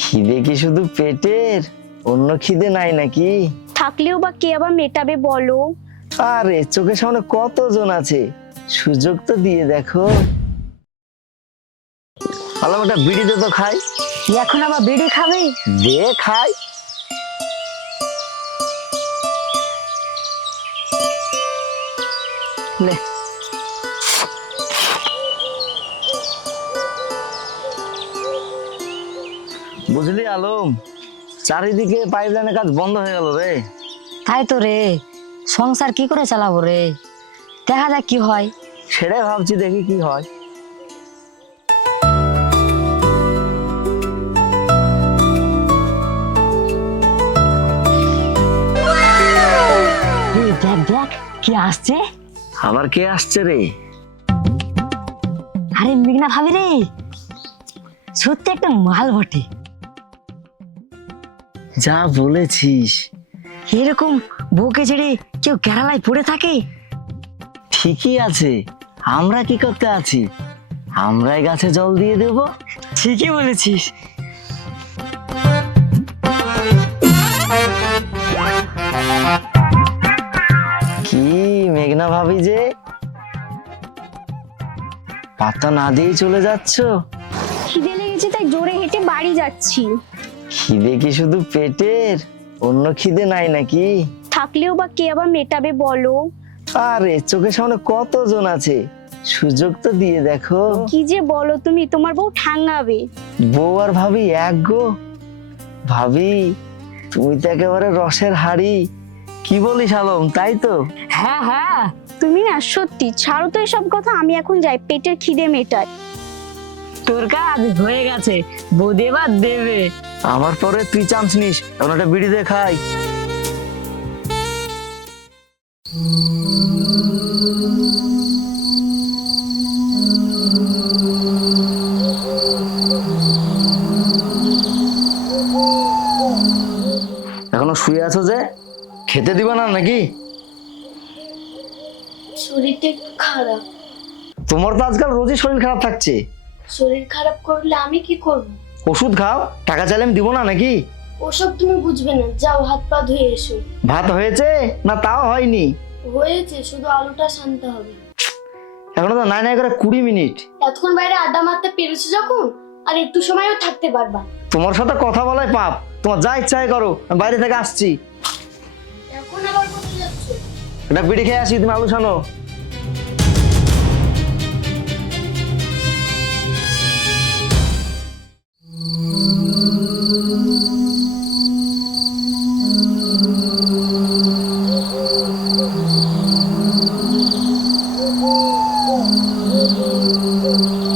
খিদে কি শুধু পেটের? অন্য খিদে নাই নাকি? থাকলেও বা কে আবার মেটাবে বলো? আরে চোখের সামনে কতজন আছে? সুযোগ তো দিয়ে দেখো। ভালো একটা বিড়ি দে তো খাই। এখন আবার বেড়ে খাবে? দে খাই। নে। বুঝলি আলম চারিদিকে পাইপলাইনের কাজ বন্ধ হয়ে গেল রে। তাই তো রে। সংসার কি করে চালাবো রে? দেখা যাক কি হয়। সেটাই ভাবছি দেখি কি হয়। দেখ দেখ কি আসছে? আবার কে আসছে রে? আরে মেঘনা ভাবি রে। সত্যি একটা মাল বটে। যা বলেছিস। এরকম বউকে ছেড়ে কেউ কেরালায় পড়ে থাকে? ঠিকই আছে। আমরা কি করতে আছি? আমরাই গাছে জল দিয়ে দেব। ঠিকই বলেছিস। কি মেঘনা ভাবি যে? পাতা না দিয়ে চলে যাচ্ছ? খিদে লেগেছে তাই জোরে হেঁটে বাড়ি যাচ্ছি। খিদে কি শুধু পেটের? অন্য খিদে নাই নাকি? থাকলেও বা কে আবার মেটাবে বলো? আরে চোখের সামনে কতজন আছে? সুযোগ তো দিয়ে দেখো। কি যে বলো তুমি তোমার বউ ঠাঙ্গাবে। বউ আর ভাবি এক গো। ভাবি তুমি তো একেবারে রসের হাড়ি। কি বলিস আলম তাই তো? হ্যাঁ হ্যাঁ তুমি না সত্যি ছাড়ো তো এসব কথা আমি এখন যাই পেটের খিদে মেটাই। তোর কাজ হয়ে গেছে বৌদি এবার দেবে। আমার পরে তুই চান্স নিস। এখন একটা বিড়ি দিয়ে খাই। এখনও শুয়ে আছো যে? খেতে দিবা না নাকি? শরীরটা খারাপ। তোমার তো আজকাল রোজই শরীর খারাপ থাকছে। শরীর খারাপ করলে আমি কি করব? ওষুধ খাও টাকা চাইলে আমি দিব না নাকি? ওসব তুমি বুঝবে না যাও হাত পা ধুয়ে এসো। ভাত হয়েছে? না তাও হয়নি? হয়েছে শুধু আলুটা শান্ত হবে। এখনও তো নাই নাই করে কুড়ি মিনিট। এতক্ষণ বাইরে আড্ডা মারতে পেরেছ যখন? আর একটু সময়ও থাকতে পারবা। তোমার সাথে কথা বলাই পাপ। তোমার যা ইচ্ছা হয় করো আমি বাইরে থেকে আসছি। এখন আবার কোথায় যাচ্ছ? এটা বিড়ি খেয়ে আসি তুমি আলু ছানো বলে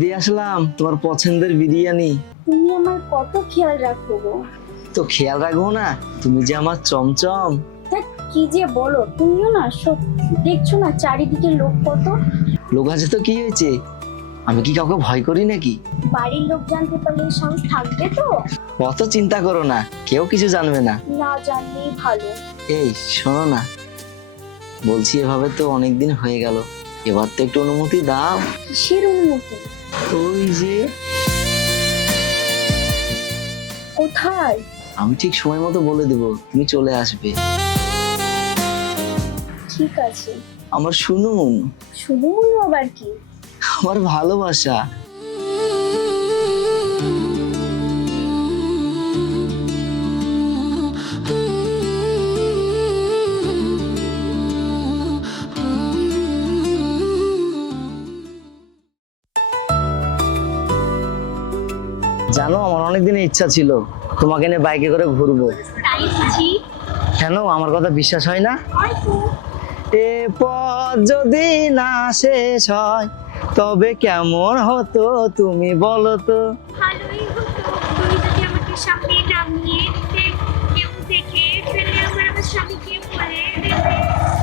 দিয়ে আসলাম তোমার পছন্দের বিরিয়ানি। তুমি আমার কত খেয়াল রাখো গো। তো খেয়াল রাখব না তুমি যে আমার চমচম। কি যে বলো তুমিও না সত্যি দেখছ না চারিদিকে লোক কত? লোক আছে তো কি হয়েছে? আমি কি কাউকে ভয় করি নাকি? বাড়ির লোক জানতে পারলে সাহস থাকবে তো? অত চিন্তা করো না কেউ কিছু জানবে না। না জানলেই ভালো। এই শোনো না বলছি এভাবে তো অনেকদিন হয়ে গেল এবার তো একটু অনুমতি দাও। কিসের অনুমতি? ওই যে কোথায়? আমি ঠিক সময় মতো বলে দেবো তুমি চলে আসবে। ঠিক আছে। আমার শুনুন শুনুন আবার কি? আমার ভালোবাসা। জানো আমার অনেক দিনের ইচ্ছা ছিল তোমাকে নিয়ে বাইকে করে ঘুরবো। কেন? আমার কথা বিশ্বাস হয় না? এ পথ যদি না শেষ হয় তবে কেমন হতো তুমি বলো তো?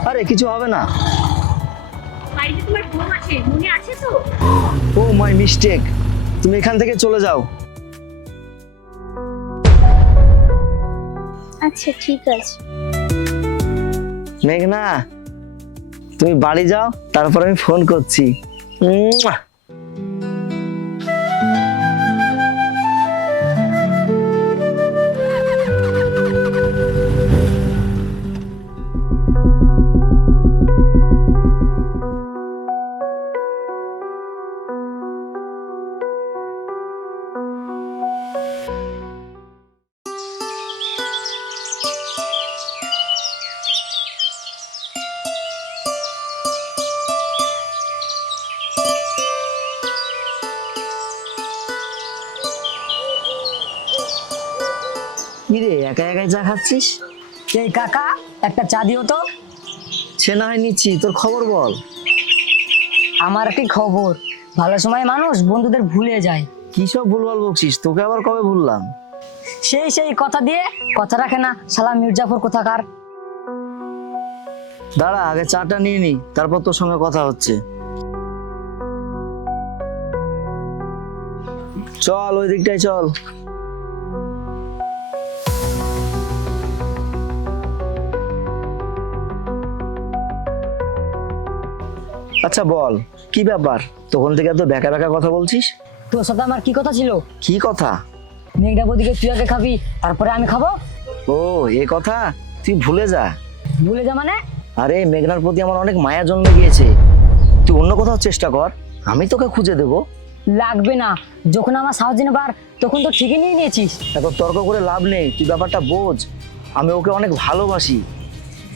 আরে কিছু হবে না। Oh my mistake. তুমি এখান থেকে চলে যাও। আচ্ছা ঠিক আছে। মেঘনা তুমি বাড়ি যাও তারপর আমি ফোন করছি। খাচ্ছিস এই কাকা একটা চা দিও তো। সে না হয় নিচ্ছি তোর খবর বল। আমার কি খবর? ভালো সময় মানুষ বন্ধুদের ভুলে যায়। কি সব ভুলভাল বকছিস? তোকে আবার কবে ভুললাম? সেই সেই কথা দিয়ে কথা রাখে না সালা মির্জাফর কোথাকার। দাঁড়া আগে চাটা নিয়ে নি তারপর তোর সঙ্গে কথা হচ্ছে। চল ওই দিকটায় চল। আচ্ছা বল কি ব্যাপার? তখন থেকে এত বেকা বেকা কথা বলছিস? তোর সাথে আমার কি কথা ছিল? কি কথা? মেঘনা বদিকে তুই আগে খাবি তারপরে আমি খাব? ও এ কথা? তুই ভুলে যা। ভুলে যা মানে? আরে মেঘনার প্রতি আমার অনেক মায়া জন্মে গিয়েছে। তুই অন্য কোথাও চেষ্টা কর আমি তোকে খুঁজে দেবো। লাগবে না। যখন আমার সাহস নেবার তখন তো ঠিকই নিয়ে নিয়েছিস। এত তর্ক করে লাভ নেই তুই ব্যাপারটা বোঝ। আমি ওকে অনেক ভালোবাসি।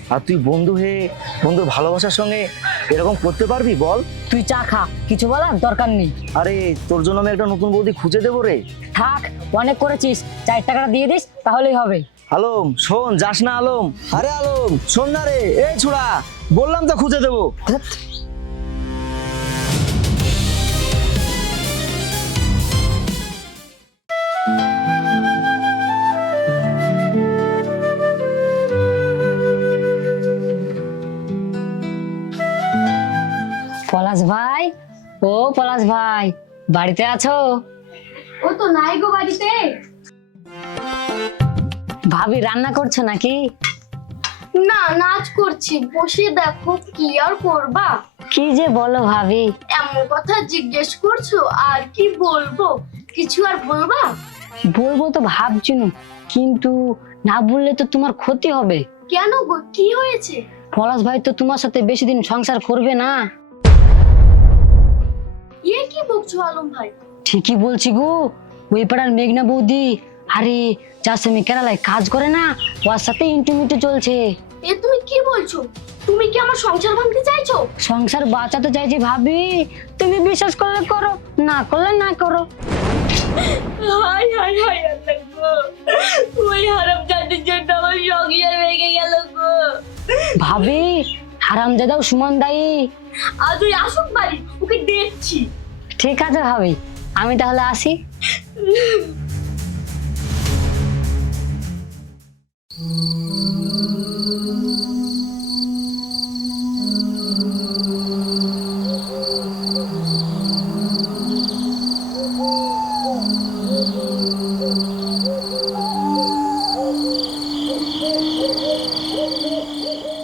আর তুই বন্ধু হয়ে বন্ধুর ভালোবাসার সঙ্গে এরকম করতে পারবি? বল। তুই চা খা কিছু বলার দরকার নেই। আরে তোর জন্য আমি একটা নতুন বৌদি খুঁজে দেবো রে। থাক অনেক করেছিস। চার টাকাটা দিয়ে দিস তাহলেই হবে। আলম শোন যাস না আলম। আরে আলম শোন না রে। এই ছোড়া বললাম তো খুঁজে দেবো। ও পলাশ ভাই বাড়িতে আছো? ও তো নাই গো বাড়িতে। ভাবি রান্না করছ নাকি? না নাচ করছি। বসে দেখো কি আর করবা। কি যে বলো ভাবি। এমন কথা জিজ্ঞেস করছ আর কি বলব? কিছু আর বলবা? বলব তো ভাবছি না, কিন্তু না বললে তো তোমার ক্ষতি হবে। কেন গো? কি হয়েছে? পলাশ ভাই তো তোমার সাথে বেশি দিন সংসার করবে না। ইয়ে কি বকছো আলম ভাই ঠিকই বলছি গো। ওই পাড়ার মেঘনা বৌদি আরে যার স্বামী কেরালায় কাজ করে না ওর সাথে ইন্টিমিটি চলছে। এ তুমি কি বলছো? তুমি কি আমার সংসার ভাঙতে চাইছো? সংসার বাঁচাতে চাইছি ভাবি তুমি বিশ্বাস করলে করো না করলে না করো। হাই হাই হাই আল্লাহ গো। ওই হারাম জাতির জন্য আমার সংসার ভেঙে গেল গো। ভাবি হারামজাদাও সুমন দায়ী। আজ ওই আসুক বাড়ি ওকে দেখছি। ঠিক আছে ভাবি আমি তাহলে আসি।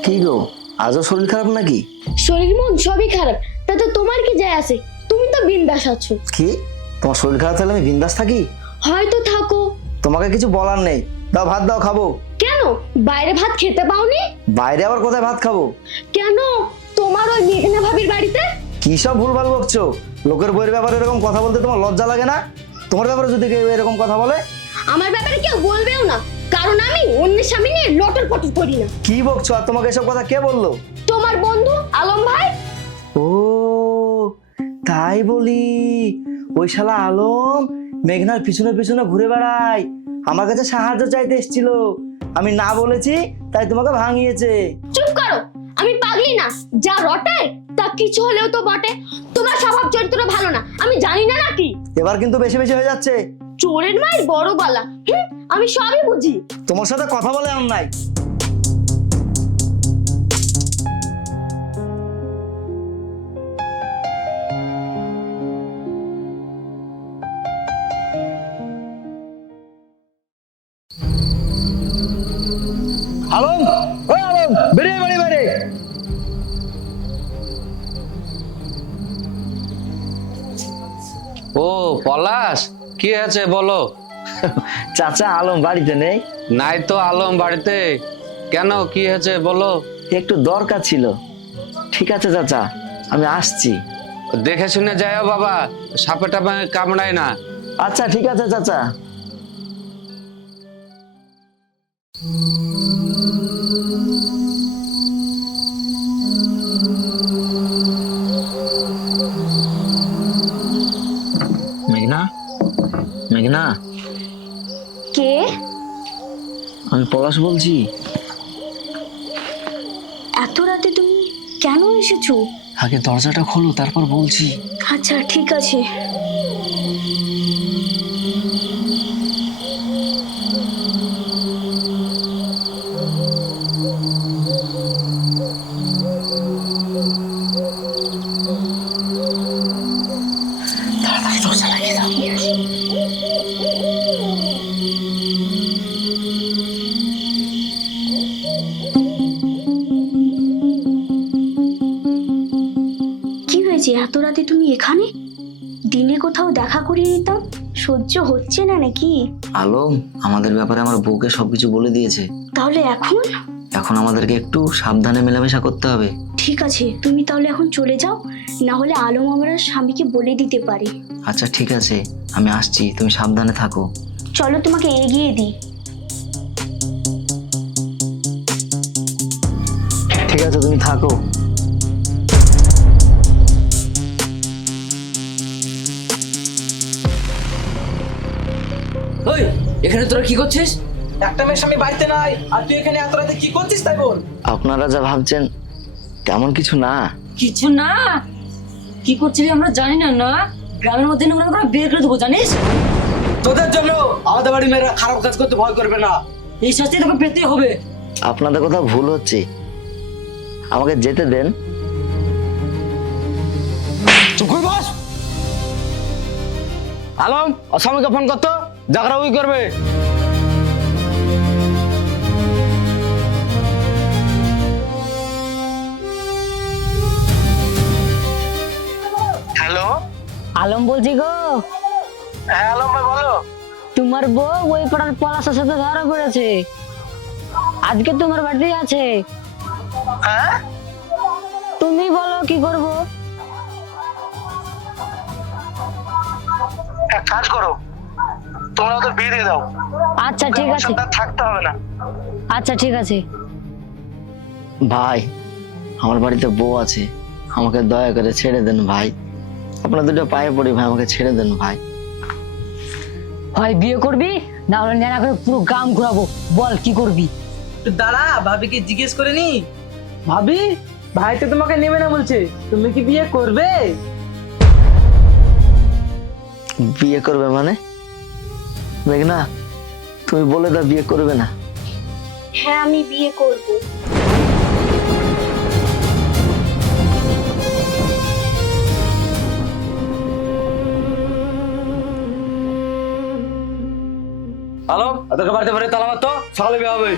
কি গো আজও শরীর খারাপ নাকি? শরীর মন সবই খারাপ। তাতে তোমার কি যায় আছে? তুমি তো বিন্দাস আছো। কি? তোমার শরীর খারাপ থাকলে আমি বিন্দাস থাকি? হয়তো থাকো। তোমাকে কিছু বলার নেই। দাও ভাত দাও খাব। কেন? বাইরে ভাত খেতে পাওনি? বাইরে আবার কোথায় ভাত খাব? কেন? তোমার ওই মেঘনা ভাবির বাড়িতে? কি সব ভুলভাল বকছো? লোকের বইয়ের ব্যাপারে এরকম কথা বলতে তোমার লজ্জা লাগে না? তোমার ব্যাপারে যদি কেউ এরকম কথা বলে? আমার ব্যাপারে কেউ বলবেও না। কারণ আমি অন্যের স্বামী নিয়ে লটর পটর করি না। কি বকছো? আর তোমাকে এসব কথা কে বলল? তোমার বন্ধু আলম ভাই? তাই বলি ওই শালা আলম মেঘনার পিছনে পিছনে ঘুরে বেড়ায়। আমার কাছে সাহায্য চাইতে এসেছিল। আমি না বলেছি তাই তোমাকে ভাঙিয়েছে। চুপ করো আমি পাগলি না। যা রটায় তা কিছু হলেও তো বটে। তোমার স্বভাব চরিত্র ভালো না আমি জানি না নাকি এবার কিন্তু বেশি বেশি হয়ে যাচ্ছে। চোরের মায়ের বড় গলা হুম, আমি সবই বুঝি। তোমার সাথে কথা বলে আর নাই। আলম ওই আলম বেরিয়ে বেরিয়ে বেরিয়ে ও পলাশ কি আছে বলো? চাচা আলম বাড়িতে নেই? নাই তো আলম বাড়িতে। কেন কি হয়েছে বলো? একটু দরকার ছিল। ঠিক আছে চাচা আমি আসছি। দেখে শুনে যাও বাবা সাপে টাপে কামড়ায় না। আচ্ছা ঠিক আছে চাচা। মেঘনা? মেঘনা? কে? আমি পলাশ বলছি। এত রাতে তুমি কেন এসেছ? আগে দরজাটা খোলো তারপর বলছি। আচ্ছা ঠিক আছে। তাড়াতাড়ি দরজা লাগিয়ে দাও কি হয়েছে? এত রাতে তুমি এখানে? দিনে কোথাও দেখা করিয়ে নিতাম? সহ্য হচ্ছে না নাকি? আলম আমাদের ব্যাপারে আমার বউকে সবকিছু বলে দিয়েছে। তাহলে এখন? এখন আমাদেরকে একটু সাবধানে মেলামেশা করতে হবে। ঠিক আছে তুমি তাহলে এখন চলে যাও না হলে আলম আমার স্বামীকে বলে দিতে পারে। আচ্ছা ঠিক আছে আমি আসছি তুমি সাবধানে থাকো। চলো তোমাকে এগিয়ে দিই। ঠিক আছে তুমি থাকো। ওই এখানে তোরা কি করছিস? একটা মেয়ের স্বামী বাড়িতে নাই আর তুই এখানে এত রাতে কি করছিস তাই বল? আপনারা যা ভাবছেন তেমন কিছু না। কিছু না? কি করছিলি আমরা জানি না না? গ্রামের মধ্যে নোংরা করে বের করে দেবো জানিস? তোদের জন্য আমাদের বাড়ির মেয়েরা খারাপ কাজ করতে ভয় করবে না। এই শাস্তি তোকে পেতে হবে। আপনাদের কথা ভুল হচ্ছে। আমাকে যেতে দেন। চুপ করে বস। আলম অসামীকে ফোন করতো? জাগরা উই করবে। বলছি গো। হ্যাঁ আলম ভাই বলো। তোমার বউ ওই পাড়ার পলাশের সাথে ধরা পড়েছে আজকে তোমার বাড়িতে আছে। হ্যাঁ? তুমি বলো কি করব? এক কাজ করো তোমরা ওদের বিয়ে দিয়ে দাও। আচ্ছা ঠিক আছে। থাকতে হবে না। আচ্ছা ঠিক আছে। ভাই আমার বাড়িতে বউ আছে। আমাকে দয়া করে ছেড়ে দেন ভাই। আপনার দুটো পায়ে পড়ি ভাই আমাকে ছেড়ে দেন ভাই। হয় বিয়ে করবি? না হলে নেনা করে পুরো গ্রাম ঘুরাবো। বল কি করবি? একটু দাঁড়া ভাবিকে জিজ্ঞেস করে নি। ভাবি ভাই তো তোমাকে নেবে না বলছে। তুমি কি বিয়ে করবে? বিয়ে করবে মানে? মেঘনা তুমি বলে দাও বিয়ে করবে না। হ্যাঁ আমি বিয়ে করব। আলম ওদেরকে বাড়িতে বাড়ি তালা মারতো সকালে বিয়ে হবে